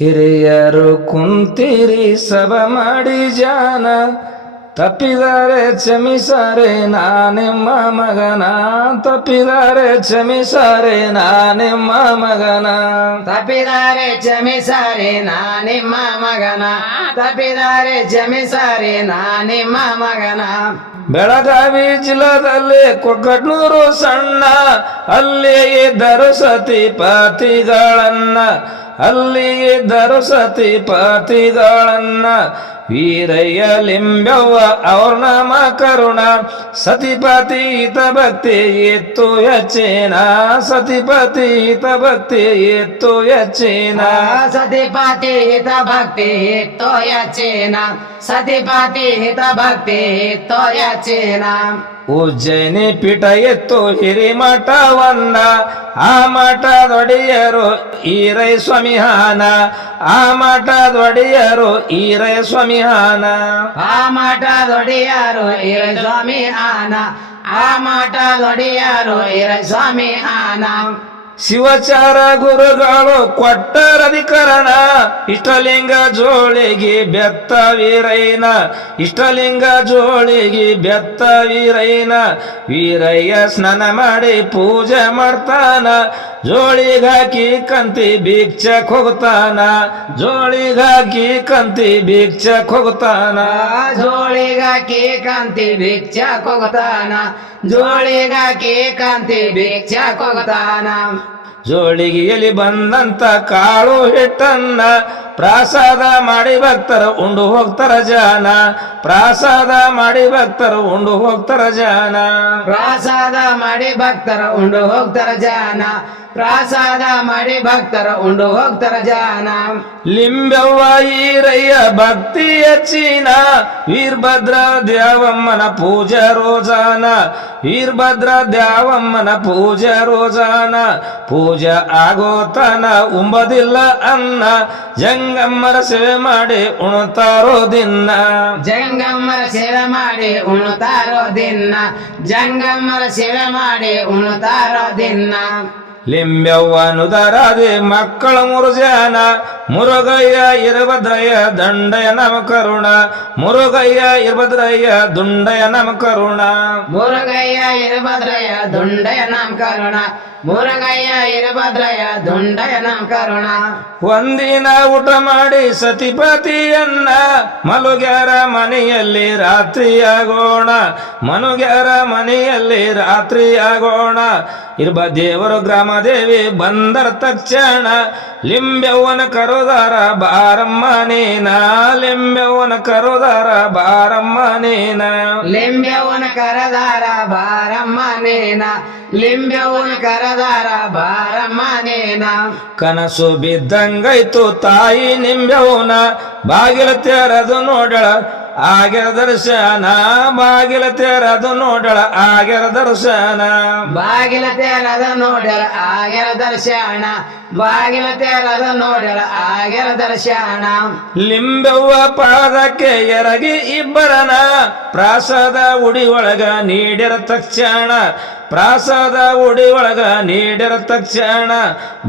ಹಿರಿಯರು ಕುಂತಿರಿ ಸಭ ಮಾಡಿ ಜಾನ, ತಪ್ಪಿದರೆ ಕ್ಷಮಿಸರೆ ನಾನೆಮ್ಮ ಮಗನ, ತಪ್ಪಿದರೆ ಕ್ಷಮಿಸರೆ ನಾನೆಮ್ಮ ಮಗನ, ತಪ್ಪಿದರೆ ಕ್ಷಮಿಸರೆ ನಾನಿಮ್ಮ ಮಗನ, ತಪ್ಪಿದರೆ ಕ್ಷಮಿಸರೆ ನಾನಿಮ್ಮ ಮಗನ. ಬೆಳಗಾವಿ ಜಿಲ್ಲಾದಲ್ಲಿ ಕೊಕ್ಕಟ್ನೂರು ಸಣ್ಣ, ಅಲ್ಲಿ ಇದ್ದರು ಸತಿಪತಿಗಳನ್ನ, ಅಲ್ಲಿ ಇದ್ದರು ಸತಿಪತಿಗಳನ್ನ. ವೀರಯ್ಯ ಲಿಂಬವ್ವ ಅವ್ರ ನಾಮ ಕರುಣ, ಸತಿಪತಿ ಹಿತ ಭಕ್ತಿ ಎತ್ತು ಹೆಚ್ಚೇನ, ಸತಿಪತಿ ಹಿತ ಭಕ್ತಿ ಎತ್ತು ಹೆಚ್ಚೇನ. ಸತಿಪತಿ ಹಿತ ಭಕ್ತಿ ಹಿತ್ತೋ ಯಚೇನ, ಸತಿಪತಿ ಹಿತ ಭಕ್ತಿ ಹಿತ್ತೋ ಯಚೇನ. ಉಜ್ಜಯಿನಿ ಪೀಠ ಎತ್ತು ಹಿರಿಮಠವನ್ನ, ಆ ಮಠದೊಡೆಯರು ಈರೈ ಸ್ವಾಮಿಹಾನ, ಆ ಮಠದೊಡೆಯರು ಈರೈ ಸ್ವಾಮಿಹಾನ. ಆ ಮಠದೊಡೆಯರು ಇರ ಸ್ವಾಮಿ ಆನ, ಆ ಮಠದೊಡೆಯರು ಇರ ಸ್ವಾಮಿ ಆನ. ಶಿವಚಾರ ಗುರುಗಳು ಕೊಟ್ಟರಧಿಕರಣ, ಇಷ್ಟಲಿಂಗ ಜೋಳಿಗೆ ಬೆತ್ತ ವೀರಯ್ಯನ, ಇಷ್ಟಲಿಂಗ ಜೋಳಿಗೆ ಬೆತ್ತ ವೀರಯ್ಯನ. ವೀರಯ್ಯ ಸ್ನಾನ ಮಾಡಿ ಪೂಜೆ ಮಾಡ್ತಾನ, ಜೋಳಿಗಾಕಿ ಕಂತಿ ಭಿಕ್ಷಕ್ ಹೋಗ್ತಾನ, ಜೋಳಿಗಾಕಿ ಕಂತಿ ಭಿಕ್ಷಕ್ ಹೋಗ್ತಾನ. ಜೋಳಿಗಾಕಿ ಕಾಂತಿ ಭಿಕ್ಷಕ್ ಹೋಗ್ತಾನ, ಜೋಳಿಗಾಕಿ ಕಾಂತಿ ಭಿಕ್ಷಕ್ ಹೋಗ್ತಾನ. ಜೋಳಿಗೆಯಲ್ಲಿ ಬಂದಂತ ಕಾಳು ಹಿಟ್ಟನ್ನ, ಪ್ರಾಸಾದ ಮಾಡಿ ಭಕ್ತರ ಉಂಡು ಹೋಗ್ತಾರ ಜಾನ, ಪ್ರಾಸಾದ ಮಾಡಿ ಭಕ್ತರು ಉಂಡು ಹೋಗ್ತಾರ ಜಾನ. ಪ್ರಸಾದ ಮಾಡಿ ಭಕ್ತರ ಉಂಡು ಹೋಗ್ತಾರ ಜಾನ, ಪ್ರಸಾದ ಮಾಡಿ ಭಕ್ತರ ಉಂಡು ಹೋಗ್ತಾರ ಜಾನ. ಲಿಂಬವ್ವ ಈರಯ್ಯ ಭಕ್ತಿ ಹೆಚ್ಚಿನ, ವೀರಭದ್ರ ದ್ಯಾವಮ್ಮನ ಪೂಜೆ ರೋಜಾನ, ವೀರಭದ್ರ ದ್ಯಾವಮ್ಮನ ಪೂಜೆ ರೋಜಾನ. ಪೂಜೆ ಆಗೋತನ ಉಂಬದಿಲ್ಲ ಅನ್ನ, ಜಂಗಮ್ಮರ ಸೇವೆ ಮಾಡಿ ಉಣ್ತಾರೋ ದಿನ, ಜಂಗಮ್ಮರ ಸೇವೆ ಮಾಡಿ ಉಣ್ತಾರೋ ದಿನ, ಜಂಗಮ್ಮರ ಸೇವೆ ಮಾಡಿ ಉಣ್ತಾರೋ ದಿನ. ಲಿಂಬವ್ವನುದರಾದೆ ಮಕ್ಕಳ ಮೂರು ಜನ, ಮುರುಗಯ್ಯ ಇರಭದ್ರಯ್ಯ ದಂಡಯ ನಮ ಕರುಣ, ಮುರುಗಯ್ಯ ಇರಭದ್ರಯ್ಯ ದುಂಡಯ ನಮ ಕರುಣ. ಮುರುಗಯ್ಯ ಇರಭದ್ರಯ್ಯ ದುಂಡಯ ನಮ್ ಕರುಣ, ಮುರುಗಯ್ಯ ಇರಭದ್ರಯ್ಯ ದುಂಡಯ ನಮ್ ಕರುಣ. ಒಂದಿನ ಊಟ ಮಾಡಿ ಸತಿಪತಿಯನ್ನ, ಮಲಗ್ಯಾರ ಮನೆಯಲ್ಲಿ ರಾತ್ರಿಯಾಗೋಣ, ಮನುಗ್ಯಾರ ಮನೆಯಲ್ಲಿ ರಾತ್ರಿಯಾಗೋಣ. ಇರ್ಬ ದೇವರು ಗ್ರಾಮದೇವಿ ಬಂದರ ತಕ್ಷಣ, ಲಿಂಬವ್ವನ ಕರೋದಾರ ಬಾರಮ್ಮನೇನ, ಲಿಂಬವ್ವನ ಕರೋದಾರ ಬಾರಮ್ಮನೇನ. ಲಿಂಬವ್ವನ ಕರದಾರ ಬಾರಮ್ಮನೇನ, ಲಿಂಬವ್ವನ ಕರದಾರ ಬಾರಮ್ಮನೇನ. ಕನಸು ಬಿದ್ದಂಗೈತು ತಾಯಿ ನಿಂಬವ್ವನ, ಬಾಗಿಲ ತೆರದು ನೋಡಳ ಆಗ್ಯರ ದರ್ಶನ, ಬಾಗಿಲ ತೆರದು ನೋಡಳ ಆಗ್ಯರ ದರ್ಶನ. ಬಾಗಿಲ ತೆರದ ನೋಡಲ ಆಗ್ಯರ ದರ್ಶನ, ಬಾಗಿಲ ತೆರದ ನೋಡಲ ಆಗ್ಯರ ದರ್ಶನ. ಲಿಂಬವ್ವ ಪಾದಕ್ಕೆ ಎರಗಿ ಇಬ್ಬರನ, ಪ್ರಾಸಾದ ಉಡಿ ಒಳಗ ನೀಡಿರ ತಕ್ಷಣ, ಪ್ರಾಸಾದ ಉಡಿ ಒಳಗ ನೀಡಿರ ತಕ್ಷಣ.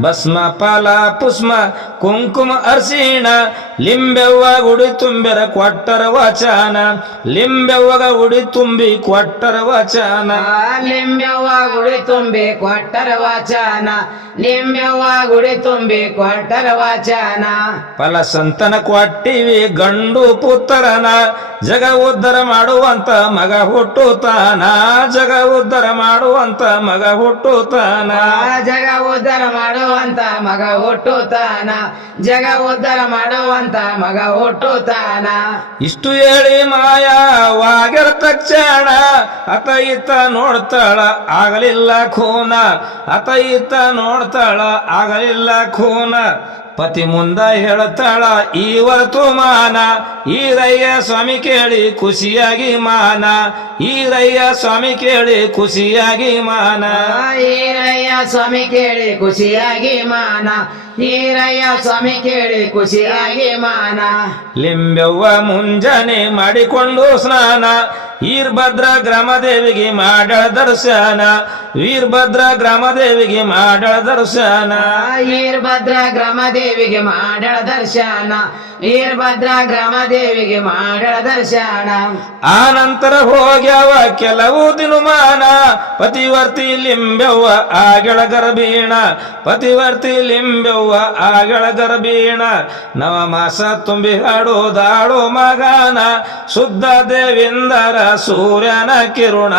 ಭಸ್ಮ ಫಲ ಪುಷ್ಪ ಕುಂಕುಮ ಅರ್ಶಿಣ, ಲಿಂಬವ್ವ ಉಡಿ ತುಂಬಿರ ಕೊಟ್ಟರ ವಚನ, ಲಿಂಬವ್ವಗ ಉಡಿ ತುಂಬಿ ಕೊಟ್ಟರ ವಚನ. ಲಿಂಬವ್ವ ಗುಡಿ ತುಂಬಿ ಕೊಟ್ಟರ ವಚನ, ಲಿಂಬವ್ವ ಗುಡಿ ತುಂಬಿ ಕೊಟ್ಟರ ವಚನ. ಫಲ ಸಂತನ ಕೊಟ್ಟಿವಿ ಗಂಡು ಪುತ್ರನ, ಜಗ ಉದ್ಧಾರ ಮಾಡುವಂತ ಮಗ ಹುಟ್ಟುತ್ತಾನ, ಜಗ ಉದ್ಧಾರ ಮಾಡುವಂತ ಮಗ ಹುಟ್ಟುತ್ತಾನ. ಜಗ ಉದ್ಧಾರ ಮಾಡುವಂತ ಮಗ ಹುಟ್ಟುತ್ತಾನ, ಜಗ ಉದ್ಧಾರ ಮಾಡುವಂತ ಮಗ ಹುಟ್ಟುತ್ತಾನ. ಇಷ್ಟು ಹೇಳಿ ಮಾಯವಾಗಿರ ತಕ್ಷಣ, ಅತ ಇತ್ತ ನೋಡ್ತಾಳ ಆಗಲಿಲ್ಲ ಖೂನ, ಅತ ಇತ್ತ ನೋಡ್ತಾಳ ಆಗಲಿಲ್ಲ ಖೂನ. ಪತಿ ಮುಂದ ಹೇಳ್ತಾಳ ಈ ವರ್ತಮಾನ, ಈರಯ್ಯ ಸ್ವಾಮಿ ಕೇಳಿ ಖುಷಿಯಾಗಿ ಮಾನ, ಈರಯ್ಯ ಸ್ವಾಮಿ ಕೇಳಿ ಖುಷಿಯಾಗಿ ಮಾನ. ಈರಯ್ಯ ಸ್ವಾಮಿ ಕೇಳಿ ಖುಷಿಯಾಗಿ ಮಾನ, ಈರಯ್ಯ ಸ್ವಾಮಿ ಕೇಳಿ ಖುಷಿಯಾಗಿ ಮಾನ. ಲಿಂಬವ್ವ ಮುಂಜಾನೆ ಮಾಡಿಕೊಂಡು ಸ್ನಾನ, ವೀರಭದ್ರ ಗ್ರಾಮದೇವಿಗೆ ಮಾಡಳ ದರ್ಶನ ವೀರಭದ್ರ ಗ್ರಾಮದೇವಿಗೆ ಮಾಡಳ ದರ್ಶನ ವೀರಭದ್ರ ಗ್ರಾಮದೇವಿಗೆ ಮಾಡಳ ದರ್ಶನ ವೀರಭದ್ರ ಗ್ರಾಮದೇವಿಗೆ ಮಾಡಳ ದರ್ಶನ ಆ ನಂತರ ಹೋಗ್ಯಾವ ಕೆಲವು ದಿನಮಾನ ಪತಿವರ್ತಿ ಲಿಂಬೆವ್ವ ಆಗಳ ಗರ್ಭೀಣ ಪತಿವರ್ತಿ ಲಿಂಬೆವ್ವ ಆಗಳ ಗರ್ಭೀಣ ನವಮಾಸ ತುಂಬಿ ಹಾಡೋದಾಡೋ ಮಗನ ಶುದ್ಧ ದೇವಿಂದರ ಸೂರ್ಯನ ಕಿರುಣ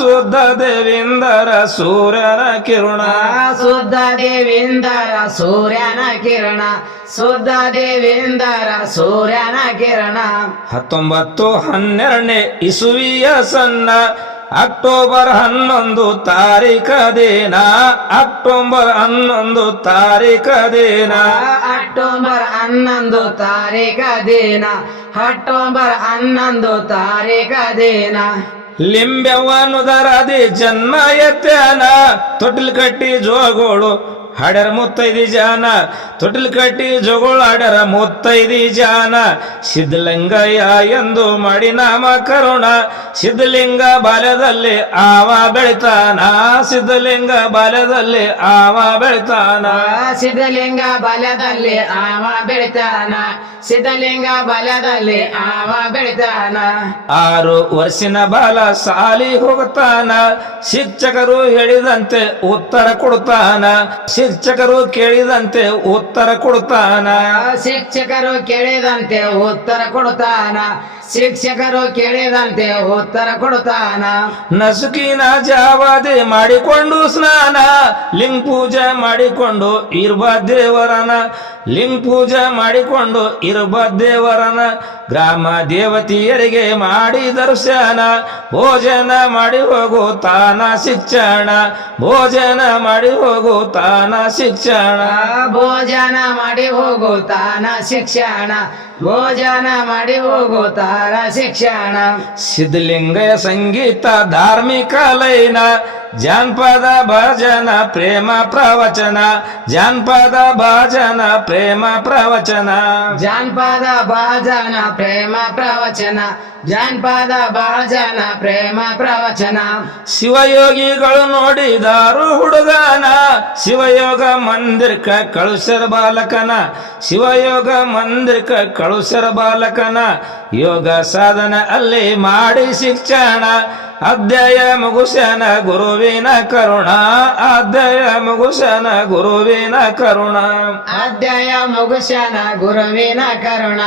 ಶುದ್ಧ ದೇವಿಂದರ ಸೂರ್ಯನ ಕಿರುಣ ಶುದ್ಧ ದೇವಿಂದರ ಸೂರ್ಯನ ಕಿರಣ ಶುದ್ಧ ದೇವಿಂದರ ಸೂರ್ಯನ ಕಿರಣ 1912 ಇಸುವಿಯ ಸಣ್ಣ ಅಕ್ಟೋಬರ್ 11 ತಾರೀಖ ದಿನ ಅಕ್ಟೋಬರ್ 11 ತಾರೀಖ ದಿನ ಅಕ್ಟೋಬರ್ 11 ತಾರೀಖ ದಿನ ಅಕ್ಟೋಬರ್ 11 ತಾರೀಖ ದಿನ ಲಿಂಬೆವ್ವನುದರಾದಿ ಜನ್ಮ ಎತ್ಯಾನ ತೊಟ್ಟಿಲ್ ಕಟ್ಟಿ ಜೋಗೋಳು ಹಾಡ್ಯಾರ ಮುತ್ತೈದಿ ಜಾನ ತೊಟ್ಟಿಲ್ ಕಟ್ಟಿ ಜೋಗೋಳು ಹಾಡ್ಯಾರ ಮುತ್ತೈದಿ ಜಾನ ಸಿದ್ಧಲಿಂಗಯ್ಯ ಎಂದು ಮಾಡಿ ನಾಮಕರಣ ಸಿದ್ಧಲಿಂಗ ಬಾಲ್ಯದಲ್ಲಿ ಆವ ಬೆಳಿತಾನ ಸಿದ್ಧಲಿಂಗ ಬಾಲ್ಯದಲ್ಲಿ ಆವ ಬೆಳಿತಾನ ಸಿದ್ಧಲಿಂಗ ಬಲದಲ್ಲಿ ಆವ ಬೆಳಿತಾನ ಸಿದ್ಧಲಿಂಗ ಬಲದಲ್ಲಿ ಆವ ಬೆಳಿತಾನ 6 ವರ್ಷಿನ ಬಾಲ ಸಾಲಿ ಹೋಗುತ್ತಾನ ಶಿಕ್ಷಕರು ಹೇಳಿದಂತೆ ಉತ್ತರ ಕೊಡ್ತಾನ ಶಿಕ್ಷಕರು ಕೇಳಿದಂತೆ ಉತ್ತರ ಕೊಡ್ತಾನ ಶಿಕ್ಷಕರು ಕೇಳಿದಂತೆ ಉತ್ತರ ಕೊಡ್ತಾನ ಶಿಕ್ಷಕರು ಕೇಳಿದಂತೆ ಉತ್ತರ ಕೊಡ್ತಾನ ನಸುಕಿನ ಜಾವಾದೆ ಮಾಡಿಕೊಂಡು ಸ್ನಾನ ಲಿಂಗ ಪೂಜೆ ಮಾಡಿಕೊಂಡು ಇರ್ಬ ದೇವರನ ಲಿಂಗ ಪೂಜೆ ಮಾಡಿಕೊಂಡು ಇರ್ಬ ದೇವರನ ಗ್ರಾಮ ದೇವತೆಯರಿಗೆ ಮಾಡಿ ದರ್ಶನ ಭೋಜನ ಮಾಡಿ ಹೋಗುತ್ತಾನ ಶಿಕ್ಷಣ ಭೋಜನ ಮಾಡಿ ಹೋಗುತ್ತಾನ ಶಿಕ್ಷಣ ಭೋಜನ ಮಾಡಿ ಹೋಗುತ್ತಾನ ಶಿಕ್ಷಣ ಭೋಜನ ಮಾಡಿ ಹೋಗುತ್ತಾರ ಶಿಕ್ಷಣ ಸಿದ್ಧಲಿಂಗಯ ಸಂಗೀತ ಧಾರ್ಮಿಕ ಲೈನ ಜಾನಪದ ಭಜನ ಪ್ರೇಮ ಪ್ರವಚನ ಜಾನಪದ ಭಜನ ಪ್ರೇಮ ಪ್ರವಚನ ಜಾನಪದ ಭಜನ ಪ್ರೇಮ ಪ್ರವಚನ ಜಾನಪದ ಭಜನ ಪ್ರೇಮ ಪ್ರವಚನ ಶಿವಯೋಗಿಗಳು ನೋಡಿದಾರು ಹುಡುಗನ ಶಿವಯೋಗ ಮಂದಿರಕ ಕಳುಸರ ಬಾಲಕನ ಶಿವಯೋಗ ಮಂದಿರಕ ಕಳುಸರ ಬಾಲಕನ ಯೋಗ ಸಾಧನ ಅಲ್ಲಿ ಮಾಡಿ ಶಿಕ್ಷಣ ಅಧ್ಯಾಯ ಮುಗುಸನ ಗುರುವಿನ ಕರುಣ ಅಧ್ಯಾಯ ಮುಗುಸನ ಗುರುವಿನ ಕರುಣ ಅಧ್ಯಾಯ ಮುಗುಶನ ಗುರುವಿನ ಕರುಣ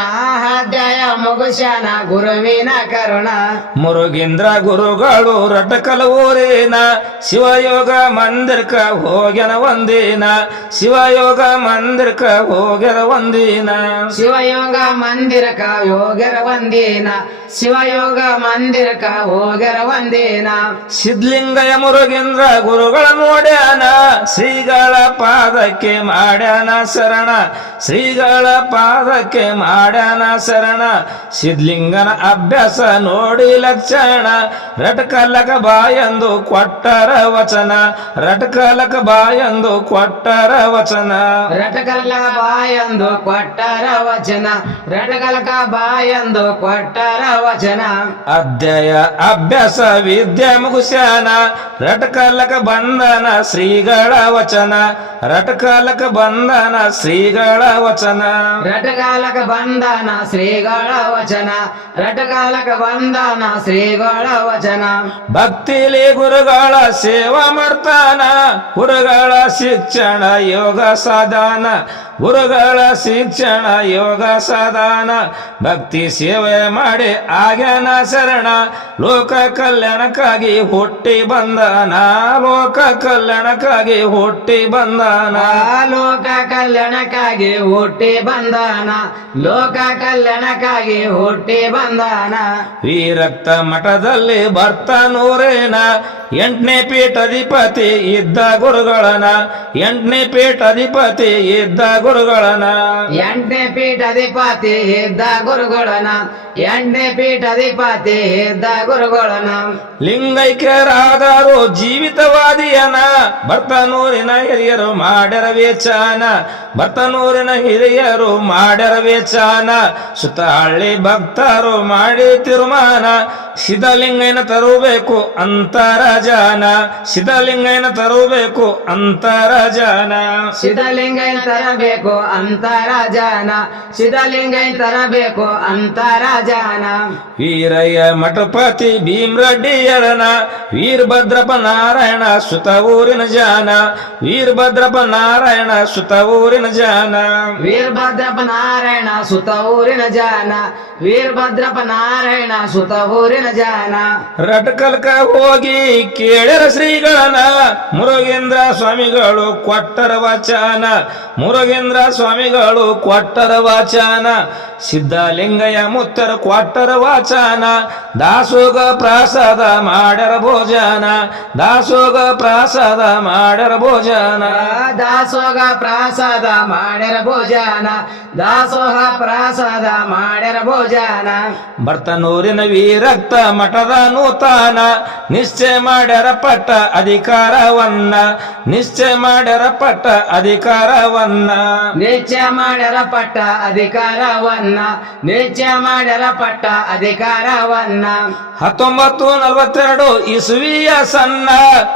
ಅಧ್ಯಾಯ ಮುಗುಶನ ಗುರುವಿನ ಕರುಣ ಮುರುಗೇಂದ್ರ ಗುರುಗಳು ರಟಕಲ ಊರಿನ ಶಿವಯೋಗ ಮಂದಿರಕ ಹೋಗ್ಯನ ಒಂದಿನ ಶಿವಯೋಗ ಮಂದಿರಕ ಹೋಗ್ಯರ ಒಂದಿನ ಶಿವಯೋಗ ಮಂದಿರಕ ಯೋಗರ ಒಂದಿನ ಶಿವಯೋಗ ಮಂದಿರಕ ಹೋಗರ ಒಂದಿನ ಸಿದ್ಧಲಿಂಗಯ್ಯ ಮುರುಗೇಂದ್ರ ಗುರುಗಳ ನೋಡ್ಯಾನ ಶ್ರೀಗಳ ಪಾದಕ್ಕೆ ಮಾಡ್ಯಾನ ಶರಣ ಶ್ರೀಗಳ ಪಾದಕ್ಕೆ ಮಾಡ್ಯಾನ ಶರಣ ಸಿದ್ಧಲಿಂಗನ ಅಭ್ಯಾಸ ನೋಡಿ ಲಕ್ಷಣ ರಟಕಲಕ ಬಾಯಂದು ಕೊಟ್ಟರ ವಚನ ರಟಕಲಕ ಬಾಯಂದು ಕೊಟ್ಟರ ವಚನ ರಟಕಲ ಬಾಯಂದು ಕೊಟ್ಟರ ವಚನ ರಟಕಲಕ ಬಾಯಂದು ಕೊಟ್ಟರ ವಚನ ಅಧ್ಯಾಯ ಅಭ್ಯಾಸ ವಿದ್ಯೆ ಮುಗುಸ್ಯಾನ ರಟಕಲಕ ಬಂಧನ ಶ್ರೀಗಳ ವಚನ ರಟಕಲಕ ಬಂಧನ ಶ್ರೀಗಳ ವಚನ ರಟಕಾಲಕ ಬಂಧನ ಶ್ರೀಗಳ ವಚನ ರಟಕಾಲಕ ಬಂಧನ ಶ್ರೀಗಳ ವಚನ ಭಕ್ತಿಲಿ ಗುರುಗಳ ಸೇವಾ ಮಾಡ್ತಾನ ಗುರುಗಳ ಶಿಕ್ಷಣ ಯೋಗ ಸಾಧನ ಗುರುಗಳ ಶಿಕ್ಷಣ ಯೋಗ ಸಾಧನ ಭಕ್ತಿ ಸೇವೆ ಮಾಡಿ ಆಗ್ಯಾನ ಶರಣ ಲೋಕ ಕಲ್ಯಾಣಕ್ಕಾಗಿ ಹುಟ್ಟಿ ಬಂದನ ಲೋಕ ಕಲ್ಯಾಣಕ್ಕಾಗಿ ಹುಟ್ಟಿ ಬಂದನ ಲೋಕ ಕಲ್ಯಾಣಕ್ಕಾಗಿ ಹುಟ್ಟಿ ಬಂದಾನ ಲೋಕ ಕಲ್ಯಾಣಕ್ಕಾಗಿ ಹುಟ್ಟಿ ಬಂದಾನ ವೀರಕ್ತ ಮಠದಲ್ಲಿ ಬರ್ತಾನೂರೇನ 8ನೇ ಪೀಠಾಧಿಪತಿ ಇದ್ದ ಗುರುಗಳನ 8ನೇ ಪೀಠಾಧಿಪತಿ ಇದ್ದ ಗುರುಗಳನ 8ನೇ ಪೀಠಾಧಿಪತಿ ಇದ್ದ ಗುರುಗಳನ ಎಂಟನೇ ಪೀಠಾಧಿಪತಿ ಇದ್ದ ಗುರುಗಳನ ಲಿಂಗೈಕ್ಯರಾದರು ಜೀವಿತವಾದಿಯನ ಬರ್ತನೂರಿನ ಹಿರಿಯರು ಮಾಡ್ಯರ ವೇಚಾನ ಬರ್ತನೂರಿನ ಹಿರಿಯರು ಮಾಡ್ಯರ ವೇಚಾನ ಸುತ್ತಹಳ್ಳಿ ಭಕ್ತರು ಮಾಡಿ ತೀರ್ಮಾನ ಸಿದ್ಧಲಿಂಗೈನ ತರಬೇಕು ಅಂತರ ಜಾನ ಸಿದ್ಧಲಿಂಗೈನ ತರಬೇಕು ಅಂತರ ಜಾನ ಸಿದ್ಧಲಿಂಗೈನ ತರಬೇಕು ಅಂತರ ಜಾನ ಸಿದ್ಧಲಿಂಗೈನ ತರಬೇಕು ಅಂತರ ಜಾನ ವೀರಯ್ಯ ಮಠಪತಿ ಭೀಮರೆಡ್ಡಿಯರನ ವೀರಭದ್ರಪ್ಪ ನಾರಾಯಣ ಸುತ ಊರಿನ ಜಾನ ವೀರಭದ್ರಪ್ಪ ನಾರಾಯಣ ಸುತ ಊರಿನ ಜಾನ ವೀರಭದ್ರಪ್ಪ ನಾರಾಯಣ ಸುತ ಊರಿನ ಜಾನ ವೀರಭದ್ರಪ್ಪ ನಾರಾಯಣ ಸುತ ಊರಿನ ಜಾನ ರಟಕಲ್ಕ ಹೋಗಿ ಕೇಳ್ಯರ ಶ್ರೀಗಳನ ಮುರುಗೇಂದ್ರ ಸ್ವಾಮಿಗಳು ಕೊಟ್ಟರ ವಚನ ಮುರುಗೇಂದ್ರ ಸ್ವಾಮಿಗಳು ಕೊಟ್ಟರ ವಚನ ಸಿದ್ಧಲಿಂಗಯ್ಯ ಮುತ್ತರ ಕೊಟ್ಟರ ವಚನ ದಾಸೋಗ ಪ್ರಸಾದ ಮಾಡ್ಯರ ಭೋಜನ ದಾಸೋಗ ಪ್ರಸಾದ ಮಾಡ್ಯರ ಭೋಜನ ದಾಸೋಗ ಪ್ರಸಾದ ಮಾಡ್ಯರ ಭೋಜನ ದಾಸೋಹ ಪ್ರಸಾದ ಮಾಡ್ಯರ ಭೋಜನ ಬರ್ತನೂರಿನ ವೀರಕ್ತ ಮಠದ ನೂತನ ನಿಶ್ಚಯ ಮಾಡ್ಯರ ಪಟ್ಟ ಅಧಿಕಾರವನ್ನ ನಿಶ್ಚಯ ಮಾಡ್ಯರ ಪಟ್ಟ ಅಧಿಕಾರವನ್ನ ನಿಶ್ಚಯ ಮಾಡ್ಯರ ಪಟ್ಟ ಅಧಿಕಾರವನ್ನ ನಿಶ್ಚಯ ಮಾಡ್ಯರ ಪಟ್ಟ ಅಧಿಕಾರವನ್ನ 1942 ಇಸುವಿಯ ಸಣ್ಣ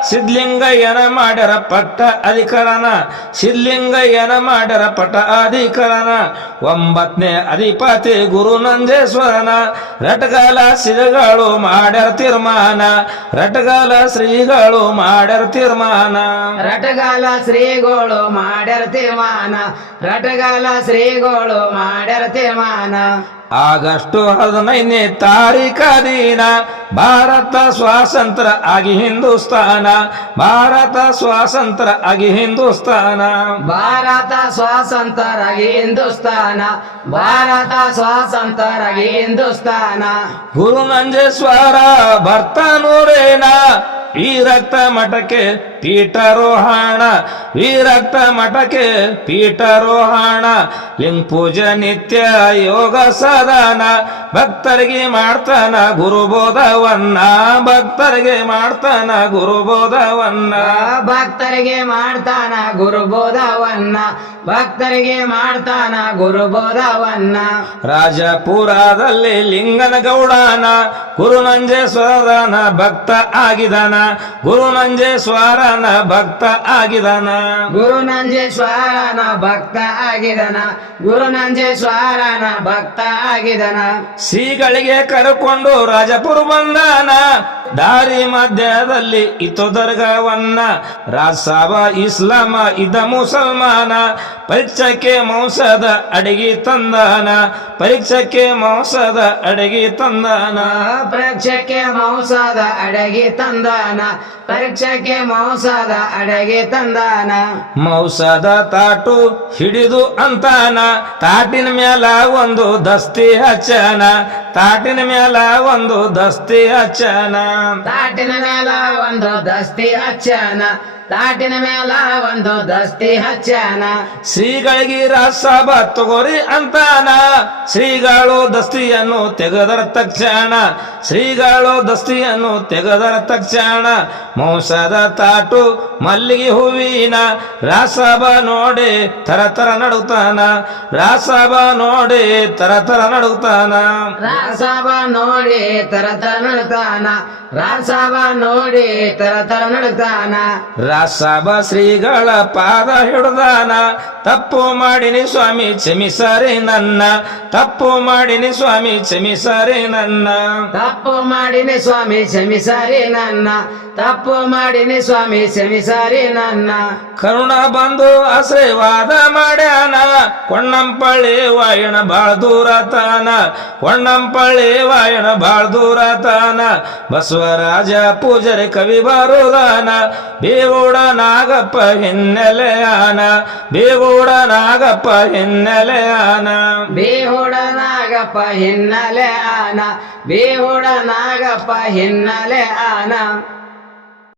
ಸಿದ್ಧಲಿಂಗಯ್ಯನ ಮಾಡ್ಯರ ಪಟ್ಟ ಅಧಿಕರಣ ಸಿದ್ಧಲಿಂಗಯ್ಯನ ಮಾಡ್ಯರ ಪಟ್ಟ ಅಧಿಕರಣ 9ನೇ ಅಧಿಪತಿ ಗುರು ನಂಜೇಶ್ವರನ ರಟಗಾಲ ಶ್ರೀಗಳು ಮಾಡ್ಯರ ತೀರ್ಮಾನ ರಟಗಾಲ ಶ್ರೀಗಳು ಮಾಡ್ಯರ ತೀರ್ಮಾನ ರಟಗಾಲ ಶ್ರೀಗಳು ಮಾಡ್ಯರ ತೀರ್ಮಾನ ರಟಗಾಲ ಶ್ರೀಗಳು ಮಾಡ್ಯರ ತೀರ್ಮಾನ ಆಗಸ್ಟ್ 15ನೇ ತಾರೀಖ ದಿನ ಭಾರತ ಸ್ವಾತಂತ್ರ್ಯ ಆಗಿ ಹಿಂದೂಸ್ತಾನ ಭಾರತ ಸ್ವಾತಂತ್ರ್ಯ ಆಗಿ ಹಿಂದೂಸ್ತಾನ ಭಾರತ ಸ್ವಾತಂತ್ರ್ಯರಾಗಿ ಹಿಂದೂಸ್ತಾನ ಭಾರತ ಸ್ವಾತಂತ್ರ್ಯರಾಗಿ ಹಿಂದೂಸ್ತಾನ ಗುರು ನಂಜೇಶ್ವರ ಬರ್ತನೂರೇನ ವೀರಕ್ತ ಮಠಕ್ಕೆ ಪೀಠಾರೋಹಣ ವೀರಕ್ತ ಮಠಕ್ಕೆ ಪೀಠಾರೋಹಣ ಲಿಂಗ ಪೂಜೆ ನಿತ್ಯ ಯೋಗ ಸಾಧನ ಭಕ್ತರಿಗೆ ಮಾಡ್ತಾನ ಗುರುಬೋಧವನ್ನ ಭಕ್ತರಿಗೆ ಮಾಡ್ತಾನ ಗುರುಬೋಧವನ್ನ ಭಕ್ತರಿಗೆ ಮಾಡ್ತಾನ ಗುರುಬೋಧವನ್ನ ಭಕ್ತರಿಗೆ ಮಾಡ್ತಾನ ಗುರುಬೋಧವನ್ನ ರಾಜಪುರದಲ್ಲಿ ಲಿಂಗನ ಗೌಡನ ಗುರು ನಂಜೇಶ್ವರನ ಭಕ್ತ ಆಗಿದಾನ ಗುರು ನಂಜೇಶ್ವರನ ಭಕ್ತ ಆಗಿದಾನ ಗುರು ನಂಜೇಶ್ವರನ ಭಕ್ತ ಆಗಿದನ ಗುರು ನಂಜೇಶ್ವರನ ಭಕ್ತ ಆಗಿದನ ಶ್ರೀಗಳಿಗೆ ಕರೆಕೊಂಡು ರಾಜಪುರ ಬಂದಾನ ದಾರಿ ಮಧ್ಯದಲ್ಲಿ ಇತ್ತು ದರ್ಗವನ್ನ ರಾಜಸಾಬ ಇಸ್ಲಾಮ ಇದ್ದ ಮುಸಲ್ಮಾನ ಪರೀಕ್ಷಕ್ಕೆ ಮಾಂಸದ ಅಡಿಗೆ ತಂದಾನ ಪರೀಕ್ಷಕ್ಕೆ ಮಾಂಸದ ಅಡಿಗೆ ತಂದಾನ ಪರೀಕ್ಷಕ್ಕೆ ಮಾಂಸದ ಅಡಗಿ ತಂದಾನ ಪರೀಕ್ಷಕ್ಕೆ ಮಾಂಸದ ಅಡಗಿ ತಂದಾನ ಮಾಂಸದ ತಾಟು ಹಿಡಿದು ಅಂತಾನ ತಾಟಿನ ಮ್ಯಾಲ ಒಂದು ದಸ್ತಿ ಹಚ್ಚನ ತಾಟಿನ ಮ್ಯಾಲ ಒಂದು ದಸ್ತಿ ಹಚ್ಚನ ತಾಟಿನ ಮೇಲ ಒಂದು ದಸ್ತಿ ಹಚ್ಚನ ತಾಟಿನ ಮೇಲ ಒಂದು ದಸ್ತಿ ಹಚ್ಚನ ಶ್ರೀಗಳಿಗೆ ರಾಜಸಾಬ ತಗೋರಿ ಅಂತಾನ ಶ್ರೀಗಳು ದಸ್ತಿಯನ್ನು ತೆಗೆದರ ತಕ್ಷಣ ಶ್ರೀಗಳು ದಸ್ತಿಯನ್ನು ತೆಗೆದರ ತಕ್ಷಣ ಮಾಂಸದ ತಾಟು ಮಲ್ಲಿಗೆ ಹೂವಿನ ರಾಜಸಾಬ ನೋಡಿ ತರ ನಡುತ್ತಾನ ರಾಜಸಾಬ ನೋಡಿ ತರ ನಡುತ್ತಾನ ರಾಜಸಾಬ ನೋಡಿ ತರ ನಡುತ್ತಾನ ರಾಜಸಾಬ ನೋಡಿ ತರ ನಡುತ್ತಾನ ರಾಜಸಾಬ ಶ್ರೀಗಳ ಪಾದ ಹಿಡ್ದಾನ ತಪ್ಪು ಮಾಡಿನಿ ಸ್ವಾಮಿ ಕ್ಷಮಿಸರಿ ನನ್ನ ತಪ್ಪು ಮಾಡಿನಿ ಸ್ವಾಮಿ ಕ್ಷಮಿಸರಿ ನನ್ನ ತಪ್ಪು ಮಾಡಿನಿ ಸ್ವಾಮಿ ಕ್ಷಮಿಸರಿ ನನ್ನ ತಪ್ಪು ಮಾಡಿನಿ ಸ್ವಾಮಿ ಕ್ಷಮಿಸರಿ ನನ್ನ ಕರುಣ ಬಂದು ಆಶೀರ್ವಾದ ಮಾಡ್ಯಾನ ಕೊಂಡಂಪಳ್ಳಿ ವಾಯಣ ಬಾಳ ದೂರ ತಾನ ಕೊಂಡಂಪಳ್ಳಿ ವಾಯಣ ಬಾಳ ದೂರ ತಾನ ಬಸವರಾಜ ಪೂಜರಿ ಕವಿ ಬರುದಾನ ಬೇಗೌಡ ನಾಗಪ್ಪ ಹಿನ್ನೆಲೆಯಾನ ಬೇಗೌಡ ನಾಗಪ್ಪ ಹಿನ್ನೆಲೆಯಾನ ಬೇಹುಡ ನಾಗಪ್ಪ ಹಿನ್ನೆಲೆ ಆನ ಬೇಹುಡ ನಾಗಪ್ಪ ಹಿನ್ನೆಲೆ ಆನ